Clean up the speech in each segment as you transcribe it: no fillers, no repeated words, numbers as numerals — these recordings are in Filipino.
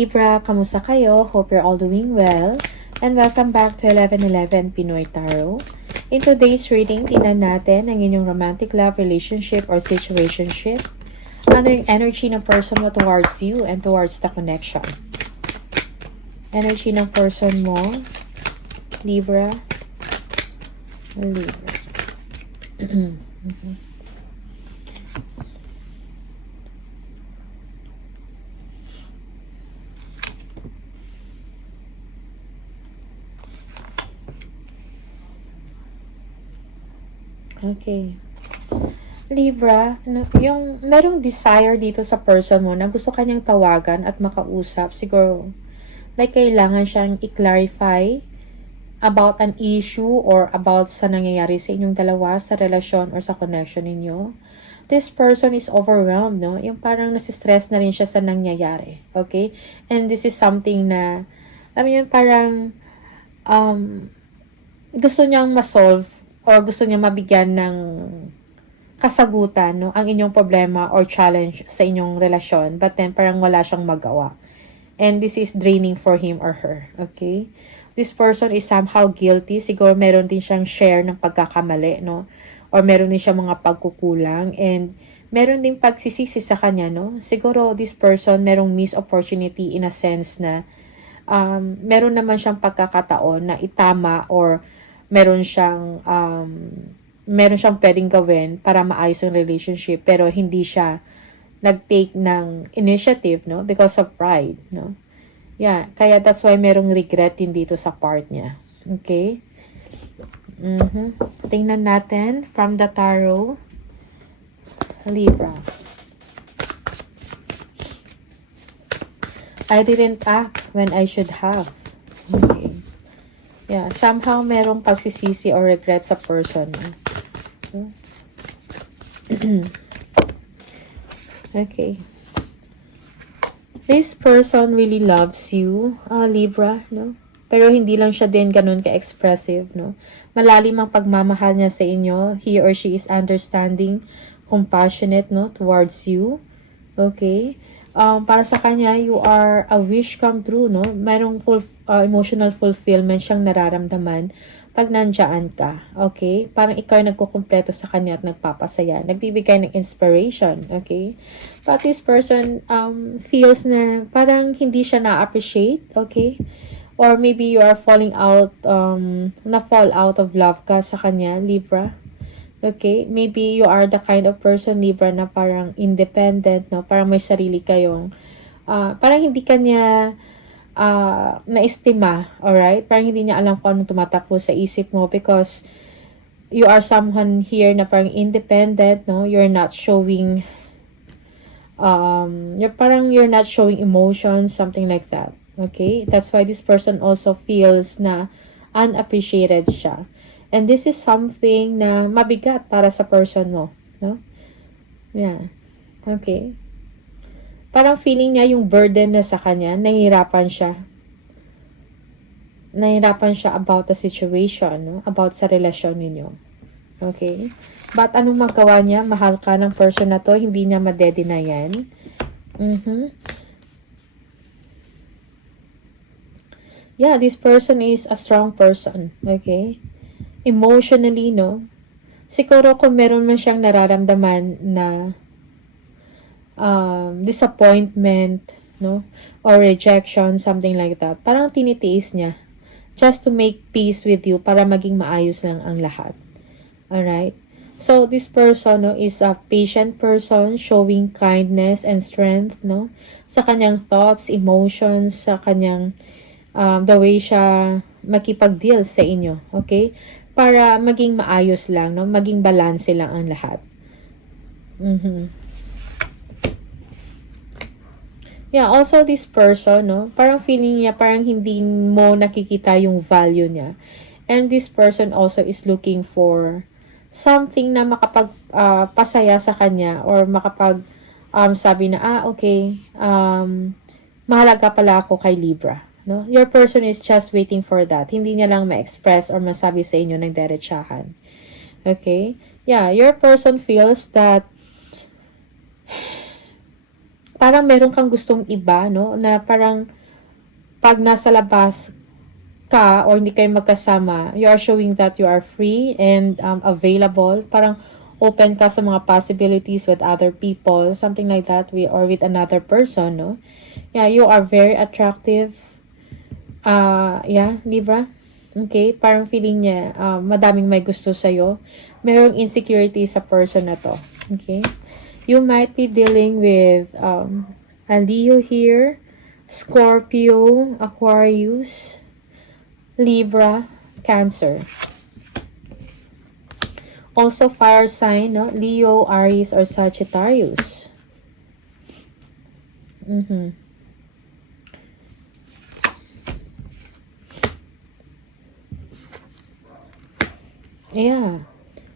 Libra, kamusta kayo? Hope you're all doing well. And welcome back to 1111 Pinoy Tarot. In today's reading, tingnan natin ang inyong romantic love, relationship, or situationship. Ano yung energy ng person mo towards you and towards the connection? Energy ng person mo, Libra. Libra. Okay. Libra, yung merong desire dito sa person mo na gusto kanyang tawagan at makausap. Siguro, like kailangan siyang i-clarify about an issue or about sa nangyayari sa inyong dalawa, sa relasyon or sa connection ninyo. This person is overwhelmed, no? Yung parang nasistress na rin siya sa nangyayari. Okay? And this is something na, alam mo yun, parang gusto niyang ma-solve or gusto niya mabigyan ng kasagutan, no, ang inyong problema or challenge sa inyong relasyon, but then parang wala siyang magawa. And this is draining for him or her, okay? This person is somehow guilty. Siguro meron din siyang share ng pagkakamali, no? Or meron din siyang mga pagkukulang, and meron din pagsisisi sa kanya, no? Siguro this person merong missed opportunity in a sense na meron naman siyang pagkakataon na itama or meron siyang pwedeng gawin para maayos yung relationship, pero hindi siya nag-take ng initiative, no? Because of pride, no? Yeah, kaya that's why merong regret din dito sa part niya. Okay? Tingnan natin from the tarot. Libra. I didn't act when I should have. Okay. Yeah, somehow merong pagsisisi or regret sa person. Okay. This person really loves you, Libra, no? Pero hindi lang siya din ganun ka-expressive, no? Malalim ang pagmamahal niya sa inyo. He or she is understanding, compassionate, no, towards you. Okay? Para sa kanya, you are a wish come true, no? Mayroong emotional fulfillment siyang nararamdaman pag nandiyan ka, okay? Parang ikaw ay nagkukumpleto sa kanya at nagpapasaya. Nagbibigay ng inspiration, okay? But this person feels na parang hindi siya na-appreciate, okay? Or maybe you are falling out, na-fall out of love ka sa kanya, Libra. Okay, maybe you are the kind of person, Libra, na parang independent, no? Parang may sarili kayong, parang hindi kanya na-estima, alright? Parang hindi niya alam kung anong tumatakbo sa isip mo because you are someone here na parang independent, no? You're not showing, you're not showing emotions, something like that. Okay, that's why this person also feels na unappreciated siya. And this is something na mabigat para sa person mo, no? Yeah. Okay. Parang feeling niya yung burden na sa kanya, nahihirapan siya. Nahihirapan siya about the situation, no? About sa relasyon ninyo. Okay? But anong magawa niya? Mahal ka ng person na to, hindi niya madedeny yan. Yeah, this person is a strong person. Okay? Emotionally, no? Siguro kung meron man siyang nararamdaman na disappointment, no? Or rejection, something like that. Parang tinitiis niya just to make peace with you para maging maayos lang ang lahat. Alright? So, this person, no, is a patient person showing kindness and strength, no? Sa kanyang thoughts, emotions, sa kanyang the way siya makipag-deal sa inyo. Okay? Para maging maayos lang, no? Maging balance lang ang lahat. Yeah, also this person, no? Parang feeling niya, parang hindi mo nakikita yung value niya. And this person also is looking for something na makapag-pasaya sa kanya or makapag sabi na, okay, mahalaga pala ako kay Libra. No? Your person is just waiting for that. Hindi niya lang ma-express or masabi sa inyo ng diretsahan. Okay? Yeah, your person feels that parang meron kang gustong iba, no? Na parang pag nasa labas ka or hindi kayo magkasama, you are showing that you are free and available. Parang open ka sa mga possibilities with other people, something like that, or with another person, no? Yeah, you are very attractive. Yeah, Libra. Okay, parang feeling niya, madaming may gusto sa'yo. Merong insecurity sa person na to. Okay? You might be dealing with a Leo here, Scorpio, Aquarius, Libra, Cancer. Also fire sign, no? Leo, Aries, or Sagittarius. Yeah.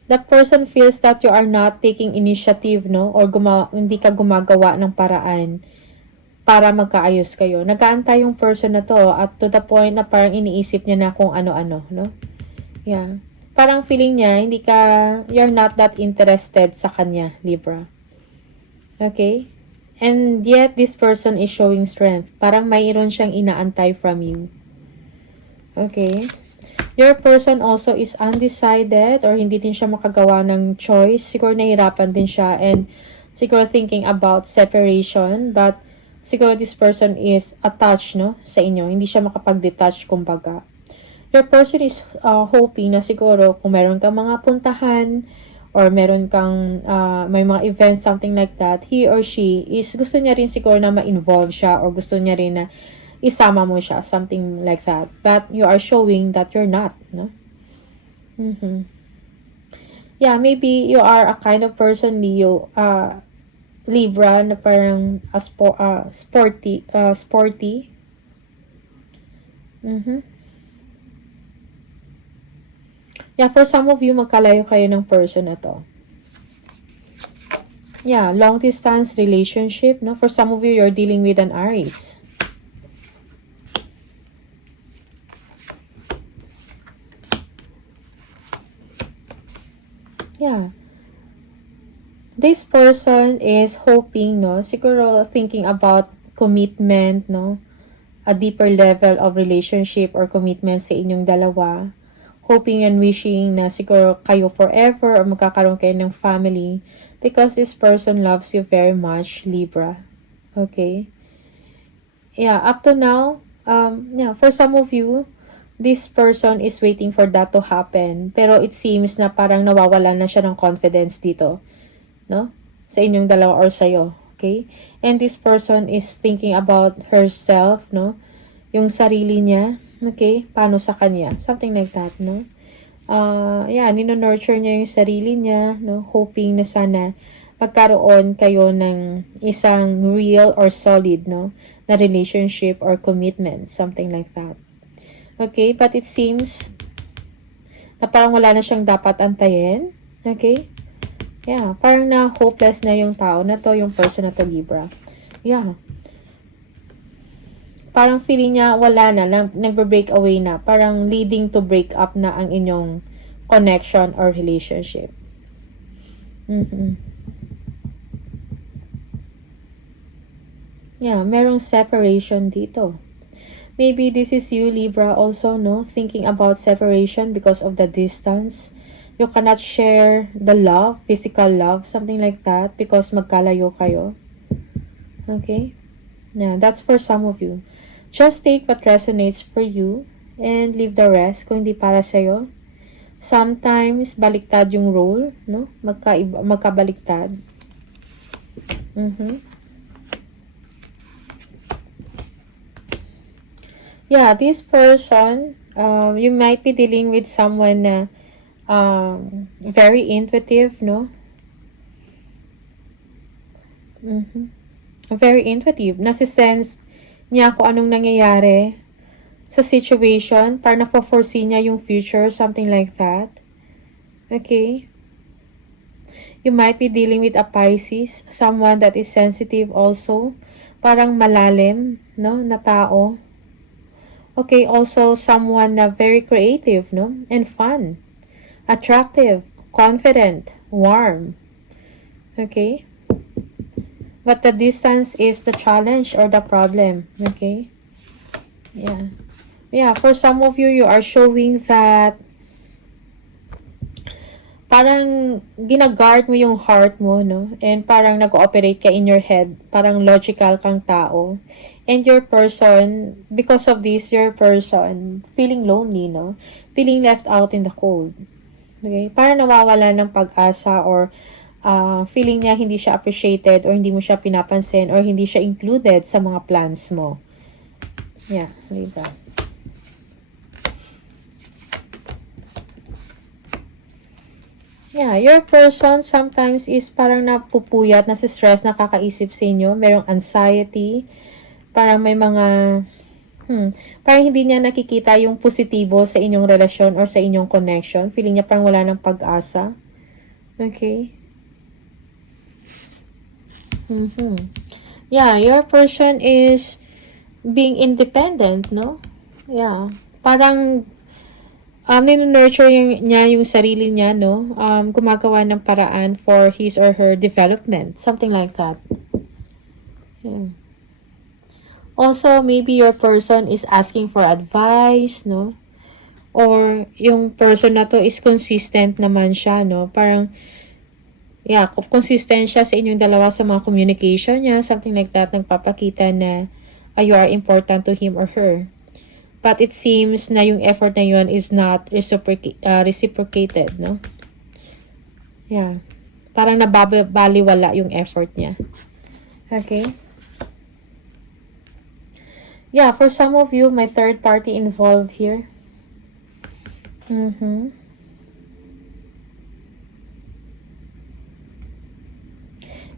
That person feels that you are not taking initiative, no? Or hindi ka gumagawa ng paraan para magkaayos kayo. Nag-aantay yung person na to at to the point na parang iniisip niya na kung ano-ano, no? Yeah. Parang feeling niya, you're not that interested sa kanya, Libra. Okay? And yet, this person is showing strength. Parang mayroon siyang inaantay from you. Okay? Your person also is undecided or hindi din siya makagawa ng choice. Siguro nahirapan din siya and siguro thinking about separation, but siguro this person is attached, no, sa inyo. Hindi siya makapag-detach, kumbaga. Your person is hoping na siguro kung meron kang mga puntahan or meron kang may mga events, something like that, he or she is gusto niya rin siguro na ma-involve siya or gusto niya rin na isama mo siya, something like that. But you are showing that you're not, no? Yeah, maybe you are a kind of person, Leo, Libra, na parang sporty. Yeah, for some of you, magkalayo kayo ng person na to. Yeah, long distance relationship, no? For some of you, you're dealing with an Aries. Yeah. This person is hoping, no? Siguro thinking about commitment, no? A deeper level of relationship or commitment sa inyong dalawa. Hoping and wishing na siguro kayo forever or magkakaroon kayo ng family because this person loves you very much, Libra. Okay? Yeah, up to now, yeah, for some of you, this person is waiting for that to happen. Pero it seems na parang nawawala na siya ng confidence dito, no? Sa inyong dalawa or sa'yo, okay? And this person is thinking about herself, no? Yung sarili niya, okay? Paano sa kanya? Something like that, no? Yeah, nino-nurture niya yung sarili niya, no? Hoping na sana magkaroon kayo ng isang real or solid, no? Na relationship or commitment, something like that. Okay, but it seems na parang wala na siyang dapat antayin. Okay? Yeah, parang na hopeless na yung tao na to, yung person na to, Libra. Yeah. Parang feeling niya wala na, nagbe-break away na. Parang leading to break up na ang inyong connection or relationship. Yeah, merong separation dito. Maybe this is you, Libra, also, no? Thinking about separation because of the distance. You cannot share the love, physical love, something like that, because magkalayo kayo. Okay? Yeah, that's for some of you. Just take what resonates for you and leave the rest kung hindi para sa'yo. Sometimes, baliktad yung role, no? Magkabaliktad. Yeah, this person, you might be dealing with someone na very intuitive, no? Very intuitive. Nasi-sense niya kung anong nangyayari sa situation. Parang na-foresee niya yung future, something like that. Okay? You might be dealing with a Pisces, someone that is sensitive also. Parang malalim, no? Na tao. Okay, also someone na very creative, no? And fun. Attractive, confident, warm. Okay? But the distance is the challenge or the problem. Okay? Yeah. Yeah, for some of you, you are showing that parang ginaguard mo yung heart mo, no? And parang nag-ooperate ka in your head. Parang logical kang tao. And your person, because of this, your person feeling lonely, no? Feeling left out in the cold. Okay? Parang nawawala ng pag-asa or feeling niya hindi siya appreciated or hindi mo siya pinapansin or hindi siya included sa mga plans mo. Yeah, Libra. Yeah, your person sometimes is parang napupuyat, nasi-stress, nakakaisip sa inyo, merong anxiety, parang may mga, parang hindi niya nakikita yung positibo sa inyong relasyon or sa inyong connection. Feeling niya parang wala ng pag-asa. Okay? Yeah, your person is being independent, no? Yeah. Parang nurture niya yung sarili niya, no? Gumagawa ng paraan for his or her development. Something like that. Yeah. Also, maybe your person is asking for advice, no? Or yung person na to is consistent naman siya, no? Parang, yeah, consistent siya sa inyong dalawa sa mga communication niya. Something like that. Nagpapakita na you are important to him or her. But it seems na yung effort na yun is not reciprocated, no? Yeah. Parang nababaliwala yung effort niya. Okay? Yeah, for some of you, may third party involved here.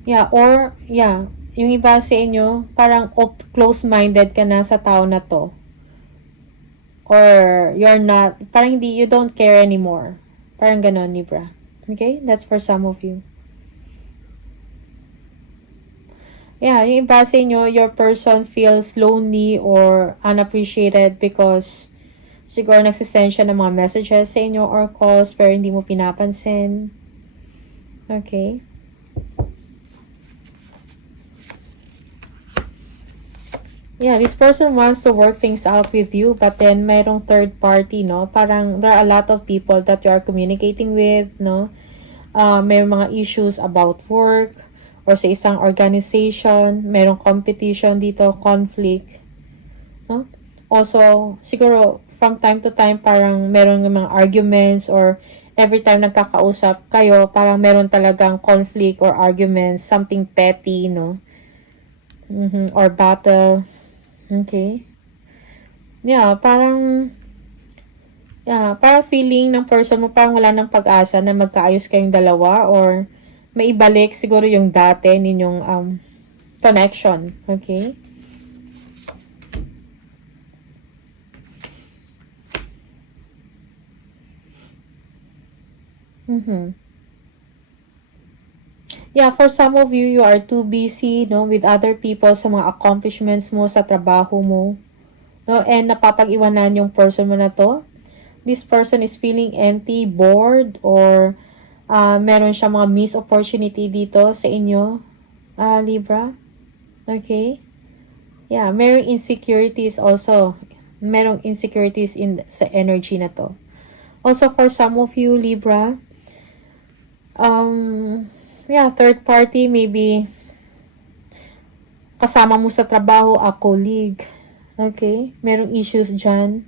Yeah, or, yeah, yung iba sa inyo, parang close-minded ka na sa tao na to. Or you're not, parang you don't care anymore. Parang ganon, Libra. Okay? That's for some of you. Yeah, yung iba sa inyo, your person feels lonely or unappreciated because siguro nagsisend siya ng mga messages sa inyo or calls pero hindi mo pinapansin. Okay? Yeah, this person wants to work things out with you, but then mayroong third party, no? Parang there are a lot of people that you are communicating with, no? May mga issues about work or sa isang organization, mayroong competition dito, conflict, no? Also, siguro from time to time parang merong mga arguments or every time nagkakausap kayo, parang meron talagang conflict or arguments, something petty, no? Or battle. Okay. Yeah, parang feeling ng person mo parang wala ng pag-asa na magkaayos kayong dalawa or maibalik siguro yung dati ninyong connection. Okay? Yeah, for some of you, you are too busy, no, with other people sa mga accomplishments mo sa trabaho mo. No, and napapag-iwanan yung person mo na to. This person is feeling empty, bored, or meron siya mga missed opportunity dito sa inyo, Libra. Okay? Yeah, merong insecurities also. Merong insecurities sa energy na to. Also, for some of you, Libra, yeah, third party, maybe kasama mo sa trabaho, a colleague. Okay? Merong issues dyan.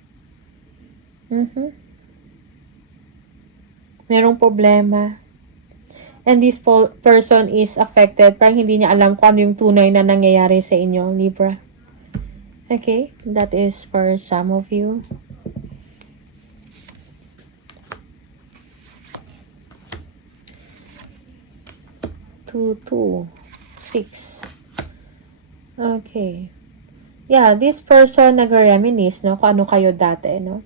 Merong problema. And this person is affected. Parang hindi niya alam kung ano yung tunay na nangyayari sa inyo, Libra. Okay? That is for some of you. Two, 6. Okay. Yeah, this person nag-reminisce, no? Kung ano kayo dati, no?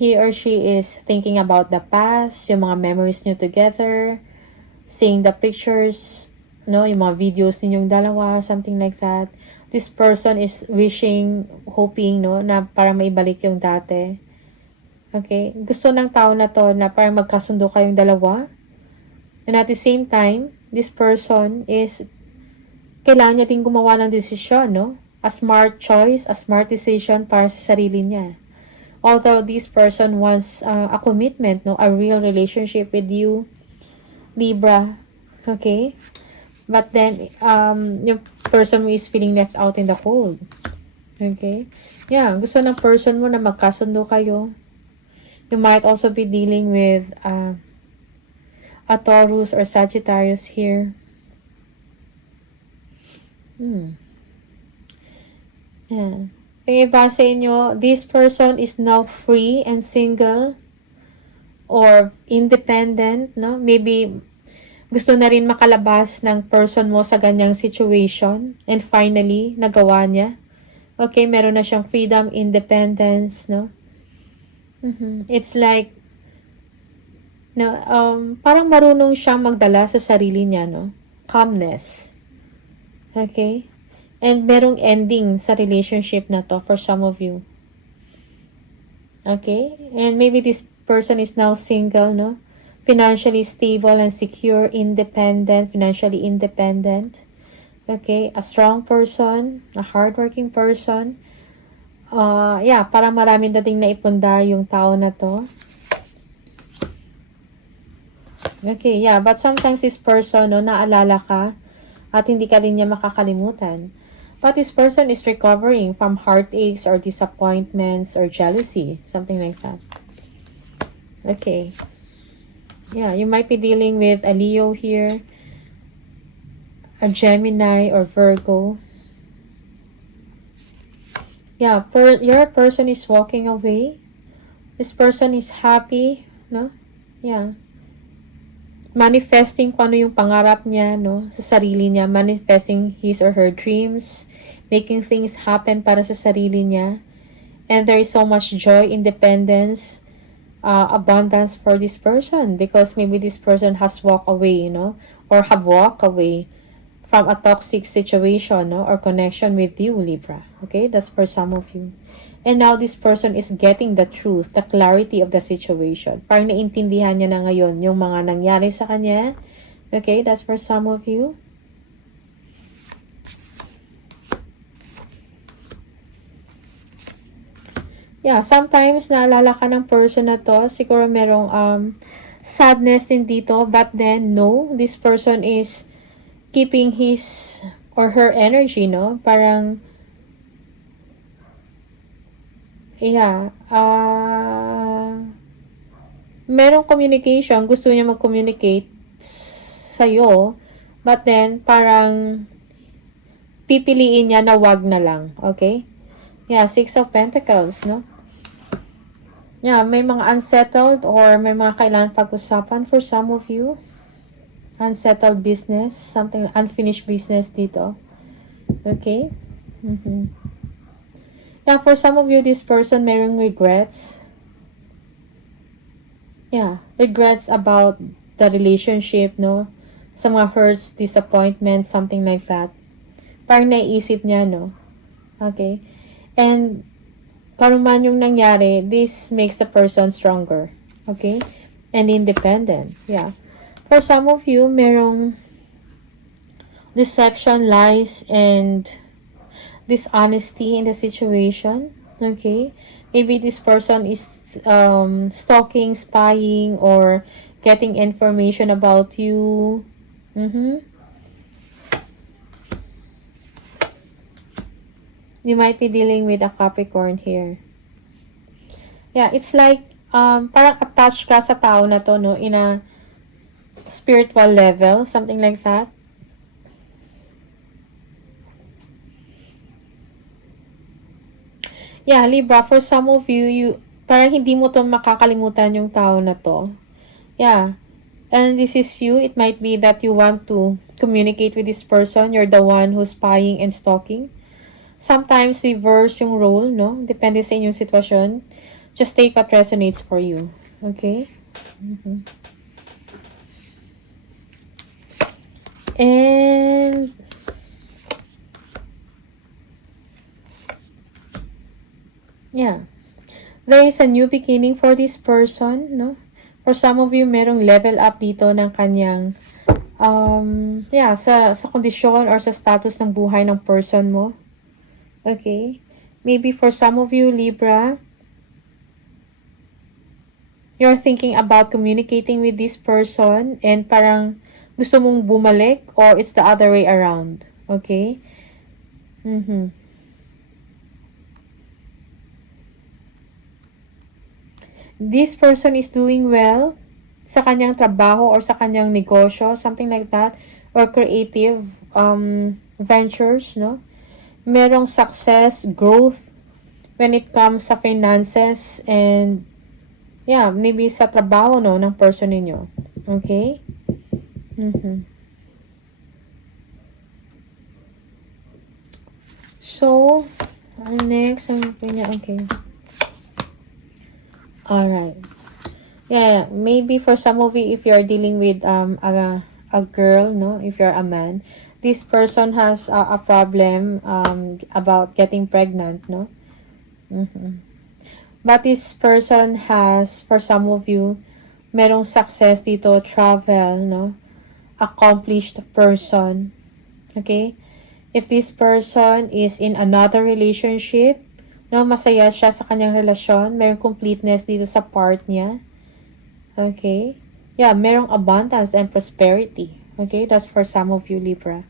He or she is thinking about the past, yung mga memories nyo together, seeing the pictures, no? Yung mga videos ninyong dalawa, something like that. This person is wishing, hoping, no? Na para maibalik yung dati. Okay? Gusto ng tao na to na parang magkasundo kayong dalawa. And at the same time, this person is kailangan niya din gumawa ng desisyon, no? A smart choice, a smart decision para sa sarili niya. Although this person wants a commitment, no? A real relationship with you, Libra. Okay? But then, yung person is feeling left out in the cold. Okay? Yeah, gusto ng person mo na magkasundo kayo. You might also be dealing with a Taurus or Sagittarius here. Yeah. Yung iba sa inyo, this person is now free and single or independent, no? Maybe gusto na rin makalabas ng person mo sa ganyang situation and finally, nagawa niya. Okay, meron na siyang freedom, independence, no? It's like, no, parang marunong siyang magdala sa sarili niya, no? Calmness. Okay? And merong ending sa relationship na to for some of you. Okay? And maybe this person is now single, no? Financially stable and secure, independent, financially independent. Okay? A strong person, a hardworking person. Yeah, parang maraming dating na ipundar yung tao na to. Okay, yeah. But sometimes this person, no, naalala ka at hindi ka rin niya makakalimutan. But this person is recovering from heartaches or disappointments or jealousy. Something like that. Okay. Yeah, you might be dealing with a Leo here, a Gemini or Virgo. Yeah, your person is walking away. This person is happy, no? Yeah. Manifesting kung ano yung pangarap niya, no? Sa sarili niya. Manifesting his or her dreams. Making things happen para sa sarili niya. And there is so much joy, independence, abundance for this person. Because maybe this person has walked away, no? Or have walked away from a toxic situation, no? Or connection with you, Libra. Okay? That's for some of you. And now this person is getting the truth, the clarity of the situation. Parang naintindihan niya na ngayon yung mga nangyari sa kanya. Okay? That's for some of you. Yeah, sometimes naalala ka ng person na to, siguro merong sadness din dito, but then no, this person is keeping his or her energy, no? Parang, yeah, merong communication, gusto niya mag-communicate sa'yo, but then parang pipiliin niya na wag na lang, okay? Yeah, 6 of Pentacles, no? Yeah, may mga unsettled or may mga kailangan pag-usapan for some of you. Unsettled business, something unfinished business dito. Okay? Yeah, for some of you, this person mayroong regrets. Yeah, regrets about the relationship, no? Sa mga hurts, disappointments, something like that. Parang naiisip niya, no? Okay? And kung man yung nangyari, this makes the person stronger. Okay? And independent. Yeah. For some of you, merong deception, lies, and dishonesty in the situation. Okay? Maybe this person is stalking, spying, or getting information about you. You might be dealing with a Capricorn here. Yeah, it's like, parang attached ka sa tao na to, no? In a spiritual level, something like that. Yeah, Libra, for some of you, parang hindi mo to makakalimutan yung tao na to. Yeah. And this is you. It might be that you want to communicate with this person. You're the one who's spying and stalking. Sometimes reverse yung role, no? Depende sa inyong sitwasyon. Just take what resonates for you. Okay? And yeah. There is a new beginning for this person, no? For some of you, merong level up dito ng kanyang yeah, sa kondisyon or sa status ng buhay ng person mo. Okay? Maybe for some of you, Libra, you're thinking about communicating with this person and parang gusto mong bumalik or it's the other way around. Okay? This person is doing well sa kanyang trabaho or sa kanyang negosyo, something like that, or creative ventures, no? Merong success, growth when it comes sa finances and yeah, maybe sa trabaho, no, ng person ninyo. Okay? So, next, okay. Alright. Yeah, maybe for some of you, if you're dealing with a girl, no, if you're a man, this person has a problem about getting pregnant, no? But this person has, for some of you, merong success dito, travel, no? Accomplished person. Okay? If this person is in another relationship, no, masaya siya sa kanyang relasyon, merong completeness dito sa part niya. Okay? Yeah, merong abundance and prosperity. Okay? That's for some of you, Libra.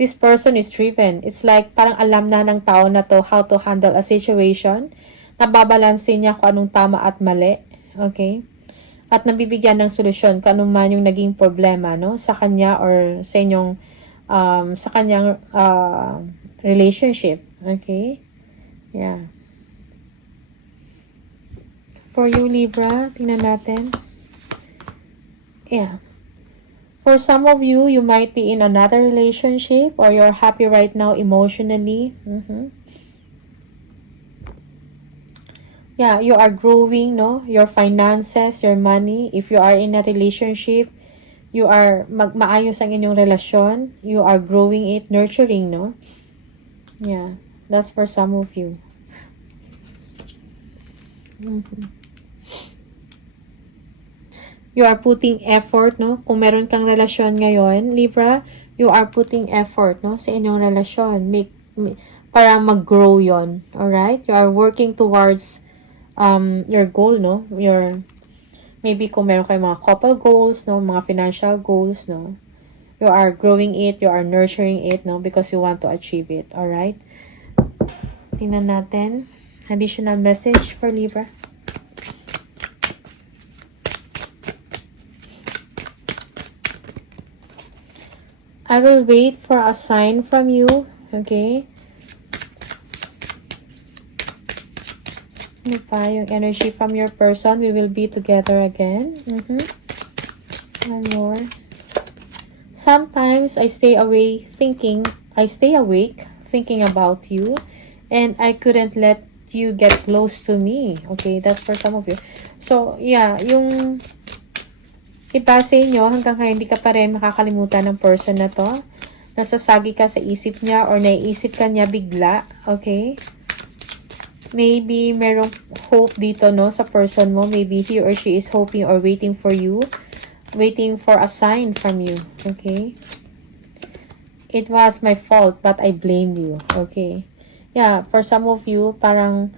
This person is driven. It's like parang alam na ng tao na to how to handle a situation. Nababalansin niya kung anong tama at mali. Okay? At nabibigyan ng solusyon kung anong man yung naging problema, no? Sa kanya or sa inyong sa kanyang relationship. Okay? Yeah. For you, Libra, tingnan natin. Yeah. For some of you, you might be in another relationship or you're happy right now emotionally. Yeah, you are growing, no? Your finances, your money. If you are in a relationship, you are maayos ang inyong relasyon. You are growing it, nurturing, no? Yeah, that's for some of you. You are putting effort, no? Kung meron kang relasyon ngayon, Libra, you are putting effort, no? Sa inyong relasyon. Para mag-grow yon. Alright? You are working towards your goal, no? Maybe kung meron kayong mga couple goals, no? Mga financial goals, no? You are growing it, you are nurturing it, no? Because you want to achieve it. Alright? Tingnan natin. Additional message for Libra. I will wait for a sign from you. Okay? Ano pa yung energy from your person? We will be together again. One more. Sometimes I stay awake thinking about you and I couldn't let you get close to me. Okay, that's for some of you. So, yeah, yung iba sa inyo, hanggang ngayon hindi ka pa rin makakalimutan ng person na to. Nasasagi ka sa isip niya or naiisip ka niya bigla. Okay? Maybe merong hope dito, no, sa person mo. Maybe he or she is hoping or waiting for you. Waiting for a sign from you. Okay? It was my fault, but I blamed you. Okay? Yeah, for some of you, parang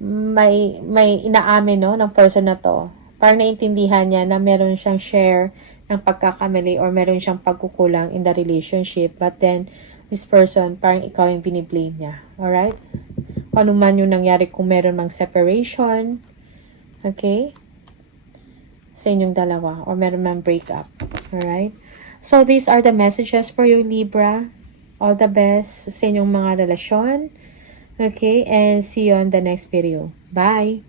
may inaamin, no, ng person na to. Parang naiintindihan niya na meron siyang share ng pagkakamali or meron siyang pagkukulang in the relationship. But then, this person, parang ikaw yung biniblame niya. Alright? Kung ano man yung nangyari kung meron mang separation. Okay? Sa inyong dalawa. Or meron mang breakup. Alright? So, these are the messages for you, Libra. All the best sa inyong mga relasyon. Okay? And see you on the next video. Bye!